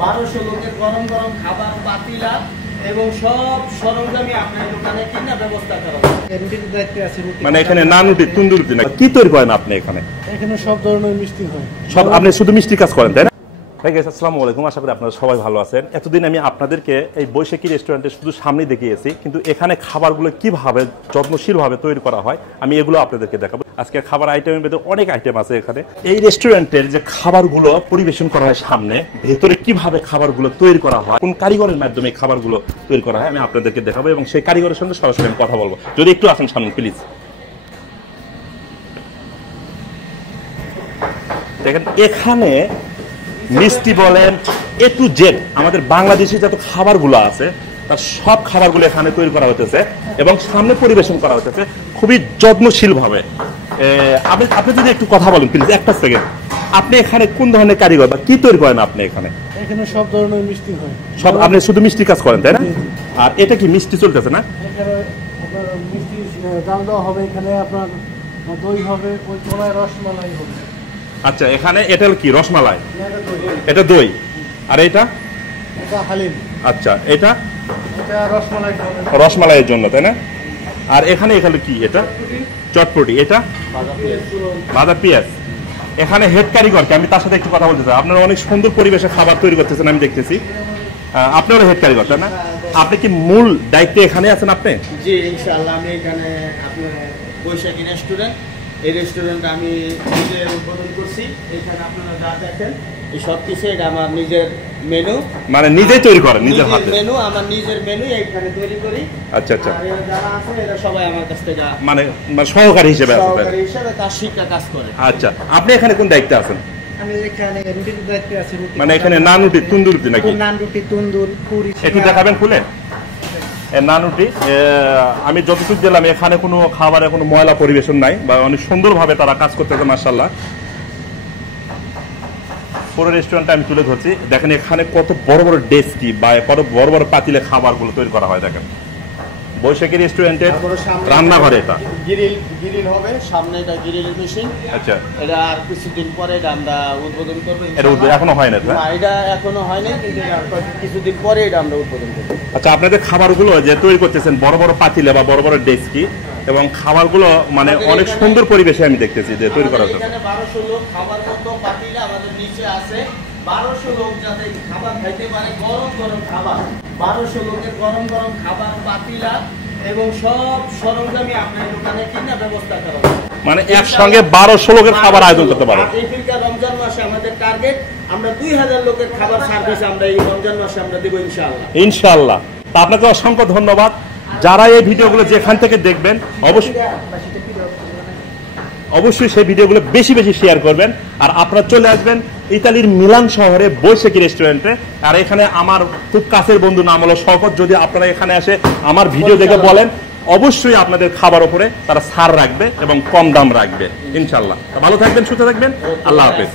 1200 লোকের গরম গরম খাবার পাতিলা এবং সব সরঞ্জামই আপনার দোকানে কিনা ব্যবস্থা করা হবে। রুটির দায়িত্বে আছে রুটি, মানে এখানে নান রুটি, তন্দুর রুটি না কি তৈরি করেন আপনি এখানে? এখানে সব ধরনের মিষ্টি হয়। সব আপনি শুধু মিষ্টি কাজ করেন তাই না? হাই গাইস, আসসালামু আলাইকুম। আশা করি আপনারা সবাই ভালো আছেন। এতদিন আমি আপনাদেরকে এই বৈশাখী রেস্টুরেন্টে শুধু সামনে দেখিয়েছি, কিন্তু এখানে খাবারগুলো কিভাবে যত্নশীলভাবে তৈরি করা হয় আমি এগুলো আপনাদেরকে দেখাবো। আজকে খাবার আইটেমের ভেতরে অনেক আইটেম আছে এখানে। এই রেস্টুরেন্টের যে খাবারগুলো পরিবেশন করা হয় সামনে, ভেতরে কিভাবে খাবারগুলো তৈরি করা হয়, কোন কারিগরের মাধ্যমে খাবারগুলো তৈরি করা হয় আমি আপনাদেরকে দেখাবো এবং সেই কারিগরের সঙ্গে সরাসরি আমি কথা বলবো। যদি একটু আসেন সামনে প্লিজ। দেখেন এখানে মিষ্টি বলেন এ টু জেড আমাদের বাংলাদেশে যত খাবারগুলো আছে তার সব খাবারগুলো এখানে তৈরি করা হতেছে এবং সামনে পরিবেশন করা হতেছে খুবই যত্নশীল ভাবে। আপনি যদি একটু কথা বলেন প্লিজ, একটা সেকেন্ড। আপনি এখানে কোন ধরনের কারিগর বা কি তৈরি করেন আপনি এখানে? এখানে সব ধরনের মিষ্টি হয়। সব আপনি শুধু মিষ্টি কাজ করেন তাই না? আর এটা কি মিষ্টি চলতেছে না? এখানে আপনার মিষ্টি ডাল দেওয়া হবে, এখানে আপনার দই হবে, ওই তলায় রসমালাই হবে। আচ্ছা, এখানে এটা কি রসমালাই? এটা দই। আর এটা হালিম। আচ্ছা, এটা রসমালাই হবে, রসমালাইয়ের জন্য তাই না? আর এখানে কি এটা? চটপটি। এটা ভাজা পেঁয়াজ। এখানে হেড কারিগরকে আমি তার সাথে একটু কথা বলতে চাই। আপনারা অনেক সুন্দর পরিবেশে খাবার তৈরি করতেছেন আমি দেখতেছি। আপনারা হেড কারিগর তাই না? আপনি কি মূল দায়িত্বে এখানে আছেন আপনি? জি ইনশাআল্লাহ, আমি এখানে আপনার বৈশাখী রেস্টুরেন্ট, এই রেস্টুরেন্ট আমি নিজে উদ্বোধন করছি। এখানে আপনারা যা দেখেন এই সব কিছু এটা আমার নিজের মেনু, মানে নিজেই তৈরি করেন নিজের হাতে? মেনু আমার নিজের মেনু এইখানে তৈরি করি। আচ্ছা আচ্ছা। আর এরা যারা আছে এরা সবাই আমার কাছ থেকে মানে সহকারী হিসেবে আছে? সহকারী হিসেবে কাজ শিক্ষা কাজ করে। আচ্ছা, আপনি এখানে কোন দায়িত্বে আছেন? আমি এখানে রুটির দায়িত্বে আছি। মানে এখানে নান রুটি, তন্দুর রুটি নাকি? নান রুটি, তন্দুর, পুরি। একটু দেখাবেন খুলে? নান রুটি আমি যতটুকু দিলাম এখানে কোনো খাবারে কোনো ময়লা পরিবেশন নাই বা অনেক সুন্দরভাবে তারা কাজ করতেছে মাশাআল্লাহ। পুরো রেস্টুরেন্টটা আমি তুলে ধরছি। দেখেন এখানে কত বড় বড় ডেস্কি বা কত বড় বড় পাতিলে খাবারগুলো তৈরি করা হয়। দেখেন বৈশাখী রেস্টুরেন্টের রান্নাঘরে এটা গ্রিল হবে, সামনে এটা গ্রিলের মেশিন। আচ্ছা, এটা আর কিছুদিন পরে এটা আমরা উদ্বোধন করব। এটা এখনো হয় না? এটা এখনো হয়নি, কিন্তু কিছুদিন পরে এটা আমরা উদ্বোধন করব। আচ্ছা, আপনাদের খাবারগুলো যে তৈরি করতেছেন বড় বড় পাতিলে বা বড় বড় ডেস্কি এবং খাবারগুলো মানে অনেক সুন্দর পরিবেশে আমি দেখতেছি যে তৈরি করা হচ্ছে। এখানে 1200 লোক খাবার মতো পাতিলে আমাদের নিচে আছে। 1200 লোক যাতে খাবার খাইতে পারে, গরম গরম খাবার, 1200 লোকের গরম গরম খাবার পাতিলা এবং সব সরঞ্জামই আপনার দোকানে কিনা ব্যবস্থা করা হবে। মানে একসঙ্গে 1200 লোকের খাবার আয়োজন করতে পারে। এই রমজান মাসে আমাদের টার্গেট আমরা 2000 লোকের খাবার সার্ভিস আমরা এই রমজান মাসে আমরা দেব ইনশাআল্লাহ। ইনশাআল্লাহ। তা আপনাকে অসংখ্য ধন্যবাদ। যারা এই ভিডিওগুলো যেখান থেকে দেখবেন অবশ্যই সেই ভিডিওগুলো বেশি বেশি শেয়ার করবেন। আর আপনারা চলে আসবেন ইতালির মিলান শহরে বৈশাখী রেস্টুরেন্টে। আর এখানে আমার খুব কাছের বন্ধু নাম হলো শওকত। যদি আপনারা এখানে এসে আমার ভিডিও দেখে বলেন, অবশ্যই আপনাদের খাবার উপরে তারা ছাড় রাখবে এবং কম দাম রাখবে ইনশাআল্লাহ। ভালো থাকবেন, সুস্থ থাকবেন। আল্লাহ হাফেজ।